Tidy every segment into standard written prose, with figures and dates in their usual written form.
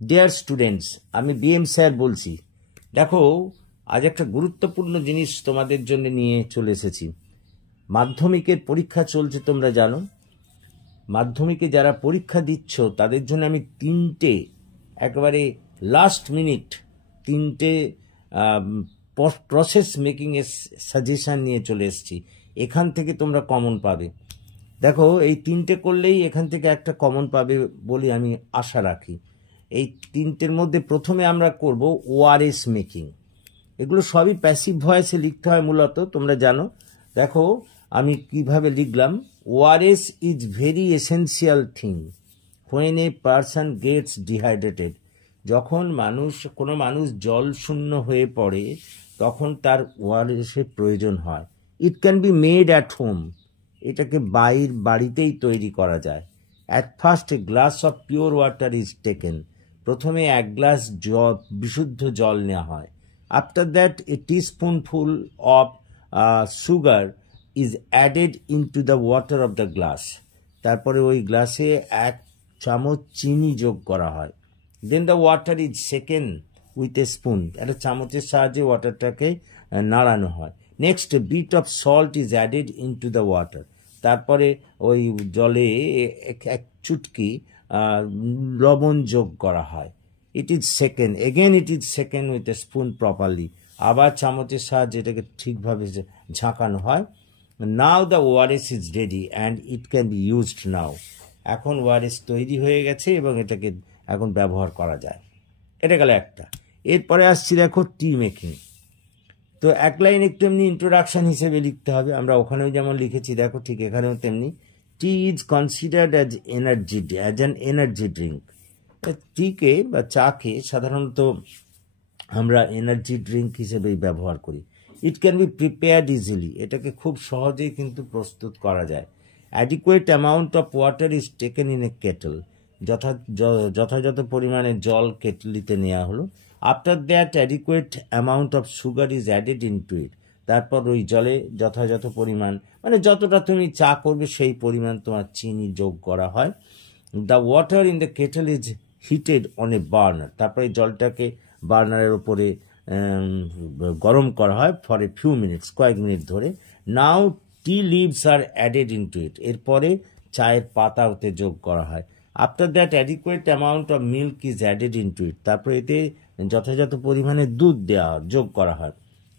Dear students, আমি BM sir বলছি। দেখো, আজ একটা গুরুত্বপূর্ণ জিনিস তোমাদের জন্য নিয়ে চলে এসেছি। মাধ্যমিকের পরীক্ষা চলছে, তোমরা জানো। মাধ্যমিকে যারা পরীক্ষা দিচ্ছ তাদের জন্য আমি তিনটে একেবারে লাস্ট মিনিট তিনটে প্রসেস মেকিং এর সাজেশন নিয়ে চলে এসেছি। এখান থেকে তোমরা কমন পাবে। দেখো, এই তিনটে করলেই এখান থেকে একটা কমন পাবে বলে আমি আশা রাখি। এই তিনটের মধ্যে প্রথমে আমরা করব ওআরএস মেকিং। এগুলো সবই প্যাসিভ ভয়েসে লিখতে হয় মূলত, তোমরা জানো। দেখো আমি কিভাবে লিখলাম। ORS is very essential thing when a person gets dehydrated. যখন কোনো মানুষ জল শূন্য হয়ে পড়ে তখন তার ওআরএসের প্রয়োজন হয়। It can be made at home. এটাকে বাড়িতেই তৈরি করা যায়। At first a glass of pure water is taken. প্রথমে এক গ্লাস বিশুদ্ধ জল নেওয়া হয়। After that a teaspoonful of sugar is added into the water of the glass. তারপরে ওই গ্লাসে 1 চামচ চিনি যোগ করা হয়। Then the water is shaken with a spoon. একটা চামচের সাহায্যে ওয়াটারটাকে নাড়ানো হয়। Next bit of salt is added into the water. তারপরে ওই জলে এক চুটকি লবণ যোগ করা হয়। It is shaken again, it is shaken with a spoon properly. আবার চামচের সাহায্যে এটাকে ঠিকভাবে ঝাঁকানো হয়। Now the ORS is ready and it can be used now. এখন ওআরএস তৈরি হয়ে গেছে এবং এটাকে এখন ব্যবহার করা যায়। এটা গেল একটা। এরপরে আসছি, দেখো, টি মেকিং। তো এক লাইন একটু এমনি ইন্ট্রোডাকশন হিসেবে লিখতে হবে। আমরা ওখানেও যেমন লিখেছি, দেখো ঠিক এখানেও তেমনি। Tea is considered as an energy drink. টিকে বা চাকে সাধারণত আমরা এনার্জি ড্রিঙ্ক হিসেবেই ব্যবহার করি। ইট ক্যান বি প্রিপেয়ার্ড ইজিলি। এটাকে খুব সহজেই কিন্তু প্রস্তুত করা যায়। Adequate amount of water is taken in a Kettle. যথাযথ পরিমাণে জল কেটলিতে নেওয়া হলো। After that adequate amount of sugar is added into it. তারপর ওই জলে যথাযথ পরিমাণ, মানে যতটা তুমি চা করবে সেই পরিমাণ তোমার চিনি যোগ করা হয়। The water in the kettle is heated on a burner. তারপরে জলটাকে বার্নারের ওপরে গরম করা হয় ফর এ ফিউ মিনিটস, কয়েক মিনিট ধরে। Now tea leaves are added into it. এরপরে চায়ের পাতা ওতে যোগ করা হয়। After that adequate amount of milk is added into it. তারপরে এতে যথাযথ পরিমাণে দুধ যোগ করা হয়।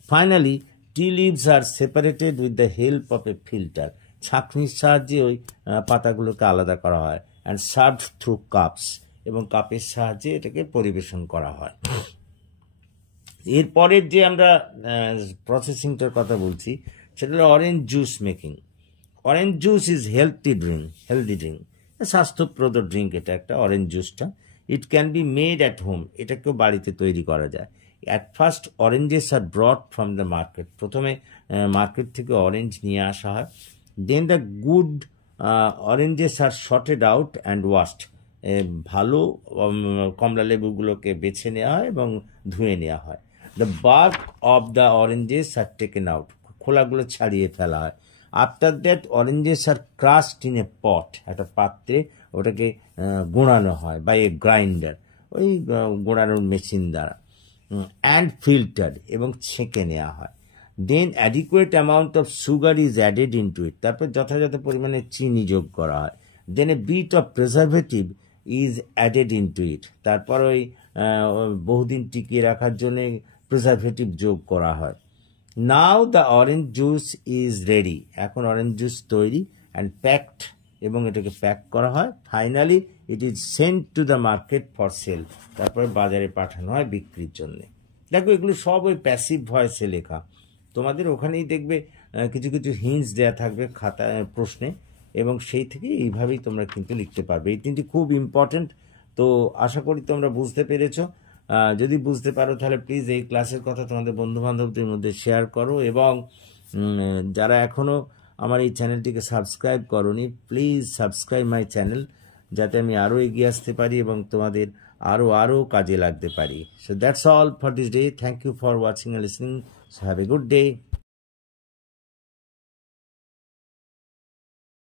Finally tea leaves are separated with the help of A filter. ছাঁকনির সাহায্যে ওই পাতাগুলোকে আলাদা করা হয়। অ্যান্ড সার্ভড থ্রু কাপস, এবং কাপের সাহায্যে এটাকে পরিবেশন করা হয়। এরপরের যে আমরা প্রসেসিংটার কথা বলছি সেটা হলো orange juice making. Orange juice is healthy drink, স্বাস্থ্যপ্রদ ড্রিঙ্ক। এটা একটা অরেঞ্জ জুসটা। It can be made at home. এটাকেও বাড়িতে তৈরি করা যায়। At first oranges are brought from the market. প্রথমে মার্কেট থেকে অরেঞ্জ নিয়ে আসা হয়। Then the good oranges are sorted out and washed. ভালো কমলা লেবুগুলোকে বেছে নেওয়া হয় এবং ধুয়ে নেওয়া হয়। The bark of the oranges are taken out. খোলাগুলো ছাড়িয়ে ফেলা হয়। After that oranges are crushed in a pot. একটা পাত্রে ওটাকে গুঁড়ানো হয় বাই এ গ্রাইন্ডার, ওই গুঁড়ানোর মেশিন দ্বারা। অ্যান্ড ফিল্টার্ড, এবং ছেঁকে নেওয়া হয়। Then adequate amount of sugar is added into it. তারপর যথাযথ পরিমাণে চিনি যোগ করা হয়। Then a bit of preservative is added into it. তারপর ওই বহুদিন টিকিয়ে রাখার জন্য প্রিজারভেটিভ যোগ করা হয়। Now the orange juice is ready. এখন অরেঞ্জ জুস তৈরি অ্যান্ড প্যাকড, এবং এটাকে প্যাক করা হয়। Finally it is sent to the market for sale. তারপরে বাজারে পাঠানো হয় বিক্রির জন্য। দেখো, এগুলো সব ওই প্যাসিভ ভয়েসে লেখা। তোমাদের ওখানেই দেখবে কিছু কিছু হিন্টস দেওয়া থাকবে খাতা প্রশ্নে, এবং সেই থেকে এইভাবেই তোমরা কিন্তু লিখতে পারবে। এই তিনটি খুব ইম্পর্টেন্ট। তো আশা করি তোমরা বুঝতে পেরেছো। যদি বুঝতে পারো তাহলে প্লিজ এই ক্লাসের কথা তোমাদের বন্ধুবান্ধবদের মধ্যে শেয়ার করো, এবং যারা এখনও আমার এই চ্যানেলটিকে সাবস্ক্রাইব করোনি, প্লিজ সাবস্ক্রাইব মাই চ্যানেল, যাতে আমি আরও এগিয়ে আসতে পারি এবং তোমাদের আরও কাজে লাগতে পারি। So that's all for this day. Thank you for watching and listening. So have a good day.